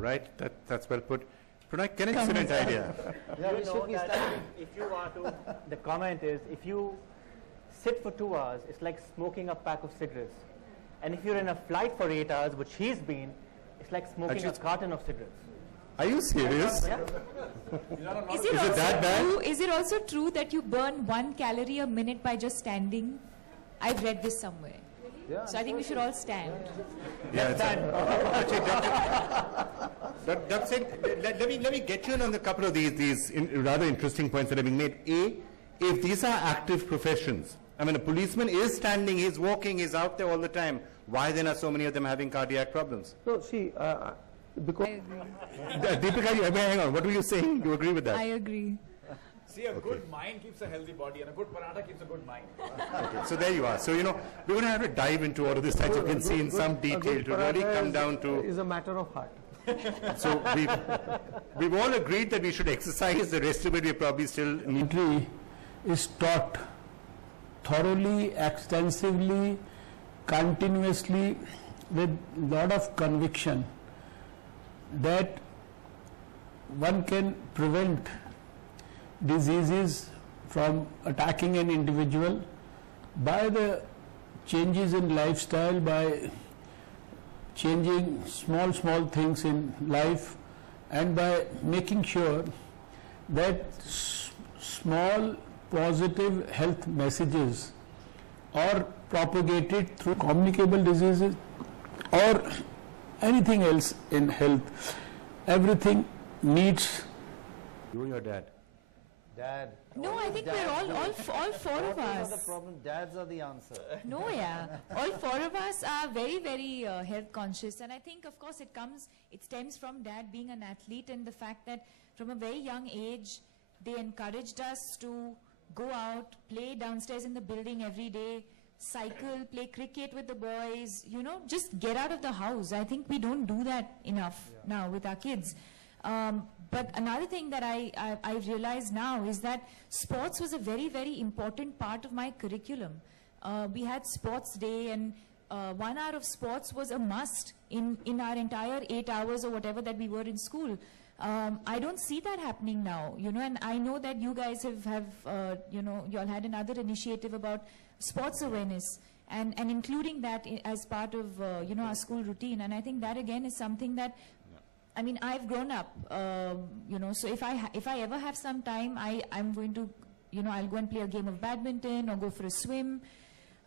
right? That's well put. Pranay, an excellent idea. Yeah, we should be standing. If you are to, the comment is, if you sit for 2 hours, it's like smoking a pack of cigarettes. And if you're in a flight for 8 hours, which he's been, it's like smoking a carton of cigarettes. Are you serious? Yeah. Is it that bad? Is it also true that you burn 1 calorie a minute by just standing? I've read this somewhere. Yeah, so I think we should all stand. Yeah, that's it. Let me get you in on a couple of these rather interesting points that are being made. A, if these are active professions, I mean, a policeman is standing, he's walking, he's out there all the time. Why then are so many of them having cardiac problems? No, see, because... Deepika, hang on. What were you saying? You agree with that? I agree. See, a good mind keeps a healthy body, and a good paratha keeps a good mind. Okay, so there you are. So, we're going to have to dive into all of this, as you can see, in some detail to really come down to... is a matter of heart. So, we've all agreed that we should exercise. The rest of it we probably still need. Military is taught thoroughly, extensively, continuously, with lot of conviction that one can prevent diseases from attacking an individual by the changes in lifestyle, by changing small things in life, and by making sure that small positive health messages are propagated through communicable diseases or anything else in health. Everything needs... You and your dad. Dad. No, I think we're all four of us. Not the problem. Dads are the answer. No, yeah. All four of us are very, very health conscious. And I think, of course, it stems from Dad being an athlete and the fact that from a very young age, they encouraged us to go out, play downstairs in the building every day, cycle, play cricket with the boys, just get out of the house. I think we don't do that enough now with our kids. But another thing that I realize now is that sports was a very, very important part of my curriculum. We had sports day, and 1 hour of sports was a must in our entire 8 hours or whatever that we were in school. I don't see that happening now, and I know that you guys have you all had another initiative about sports awareness and including that as part of, our school routine. And I think that again is something that, I mean, I've grown up, so if I ever have some time, I'm going to, I'll go and play a game of badminton or go for a swim.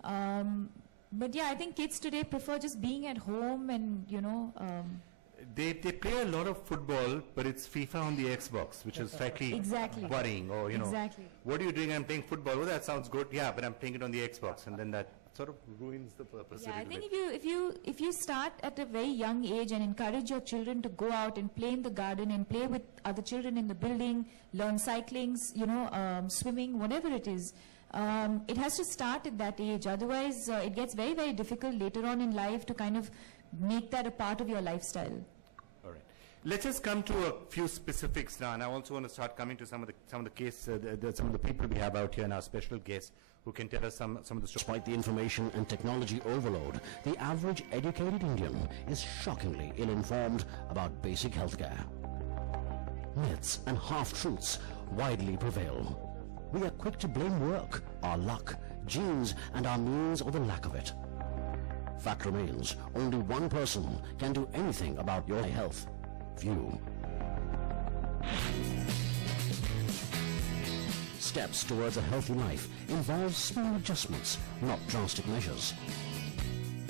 But yeah, I think kids today prefer just being at home and, They play a lot of football, but it's FIFA on the Xbox, which is slightly worrying. Or, what are you doing? I'm playing football. Oh, that sounds good. Yeah, but I'm playing it on the Xbox. And then that sort of ruins the purpose. Yeah, I think if you start at a very young age and encourage your children to go out and play in the garden and play with other children in the building, learn cycling, swimming, whatever it is, it has to start at that age. Otherwise, it gets very, very difficult later on in life to kind of make that a part of your lifestyle. All right. Let's just come to a few specifics now, and I also want to start coming to some of the case, some of the people we have out here and our special guests who can tell us some of the stories. Despite the information and technology overload, the average educated Indian is shockingly ill-informed about basic healthcare. Myths and half-truths widely prevail. We are quick to blame work, our luck, genes, and our means or the lack of it. Fact remains, only one person can do anything about your health. Few. Steps towards a healthy life involve small adjustments, not drastic measures.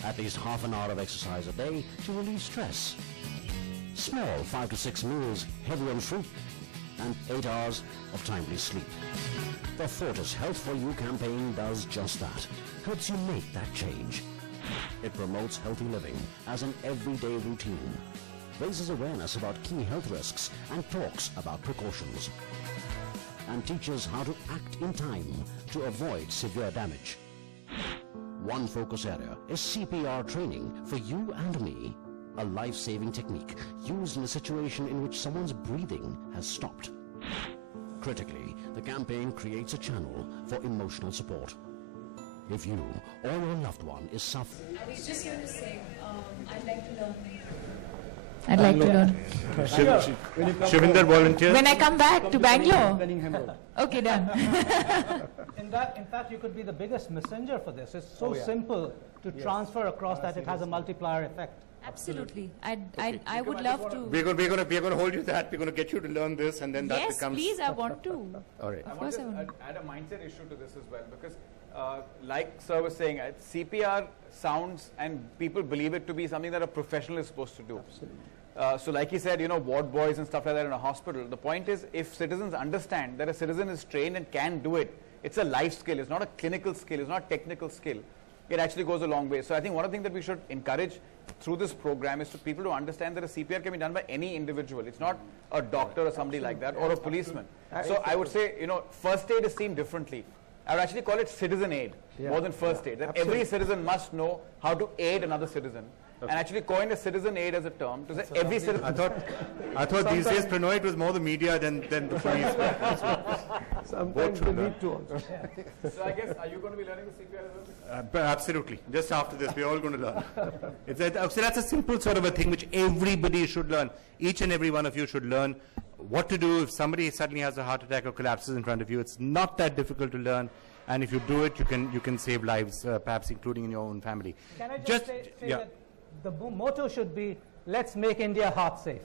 At least half an hour of exercise a day to relieve stress. Small 5 to 6 meals, heavy on fruit, and 8 hours of timely sleep. The Fortis Health for You campaign does just that, helps you make that change. It promotes healthy living as an everyday routine, raises awareness about key health risks and talks about precautions, and teaches how to act in time to avoid severe damage. One focus area is CPR training for you and me, a life-saving technique used in a situation in which someone's breathing has stopped. Critically, the campaign creates a channel for emotional support. If you or your loved one is suffering... I was just going to say, I'd like to learn I'd like to learn. Shivinder volunteers. When I come back to Bangalore. Okay, done. In fact, you could be the biggest messenger for this. It's so simple to transfer across that it has a multiplier effect. Absolutely. I would love to. We're going to hold you that. We're going to get you to learn this, and then that Yes, becomes. please, I want to. All right. I want course to I want. add a mindset issue to this as well, because like Sir was saying, CPR sounds and people believe it to be something that a professional is supposed to do. So like he said, ward boys and stuff like that in a hospital. The point is, if citizens understand that a citizen is trained and can do it, it's a life skill. It's not a clinical skill. It's not a technical skill. It actually goes a long way. So I think one of the things that we should encourage through this program is for people to understand that a CPR can be done by any individual. It's not a doctor or somebody like that, or a policeman. So I would say, first aid is seen differently. I would actually call it citizen aid more than first aid. That every citizen must know how to aid another citizen. And actually coin a citizen aid as a term to say every citizen. I thought these days, Prannoy, it was more the media than the police. Sometimes we need to also. So I guess, are you going to be learning the CPR as well? Absolutely. Just after this, we're all going to learn. So that's a simple sort of a thing which everybody should learn. Each and every one of you should learn what to do if somebody suddenly has a heart attack or collapses in front of you. It's not that difficult to learn. And if you do it, you can save lives, perhaps including in your own family. Can I just say that the motto should be, let's make India heart safe.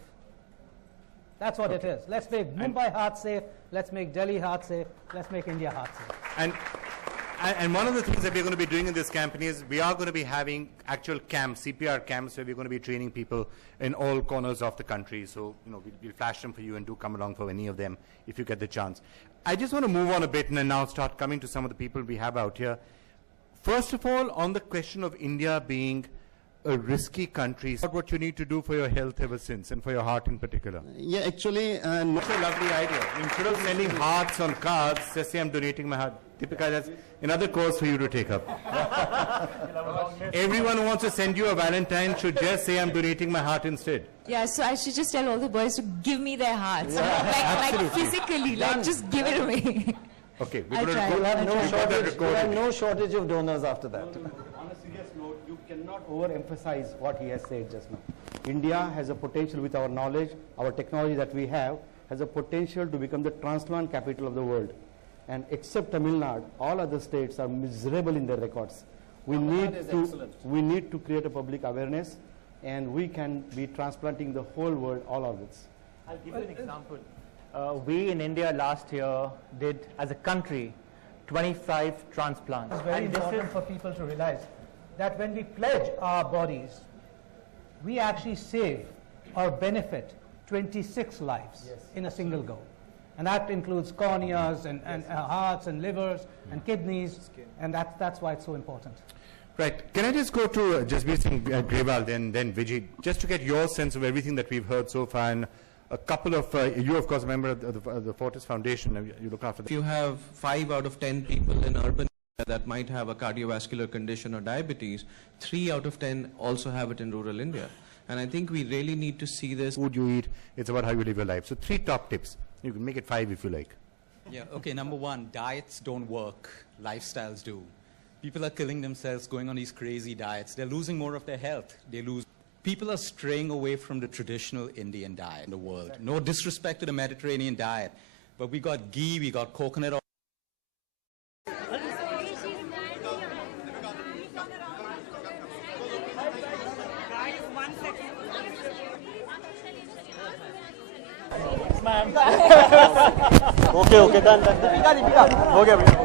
That's what it is. Let's make Mumbai heart safe. Let's make Delhi heart safe. Let's make India heart safe. And one of the things that we're going to be doing in this campaign is we are going to be having actual camps, CPR camps, where we're going to be training people in all corners of the country. So, we'll flash them for you, and do come along for any of them if you get the chance. I just want to move on a bit and now start coming to some of the people we have out here. First of all, on the question of India being a risky country, what you need to do for your health ever since, and for your heart in particular. Yeah, actually, That's a lovely idea. Instead of sending hearts on cards, just say I'm donating my heart. Deepika, that's another course for you to take up. Everyone who wants to send you a Valentine should just say I'm donating my heart instead. Yeah, so I should just tell all the boys to give me their hearts. Like physically, just give it away. Okay, I'll try. You'll have recorded. no shortage of donors after that. On a serious note, you cannot overemphasize what he has said just now. India has a potential, with our knowledge, our technology that we have, has a potential to become the transplant capital of the world. And except Tamil Nadu, all other states are miserable in their records. We need to create a public awareness, and we can be transplanting the whole world, all organs. I'll give you an example. We in India last year did, as a country, 25 transplants. It's very important for people to realize that when we pledge our bodies, we actually save or benefit 26 lives in a single go. And that includes corneas and hearts and livers and kidneys, and that's why it's so important. Right. Can I just go to Jasbir Singh Grewal, then Vijay, just to get your sense of everything that we've heard so far, and a couple of, you of course a member of the Fortis Foundation, you look after that. If you have 5 out of 10 people in urban that might have a cardiovascular condition or diabetes, 3 out of 10 also have it in rural India. And I think we really need to see this. Food you eat, it's about how you live your life. So 3 top tips. You can make it 5 if you like. Yeah, okay, number 1, diets don't work, lifestyles do. People are killing themselves going on these crazy diets. They're losing more of their health. People are straying away from the traditional Indian diet in the world. No disrespect to the Mediterranean diet, but we got ghee, we got coconut oil. Okay, done. हो गया भैया.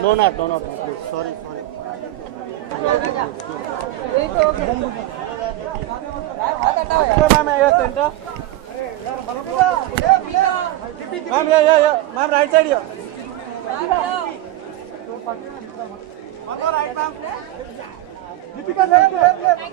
No, not, please. Sorry. Ma'am, yeah. Ma'am, right side here. One more right, ma'am. Deepika, left.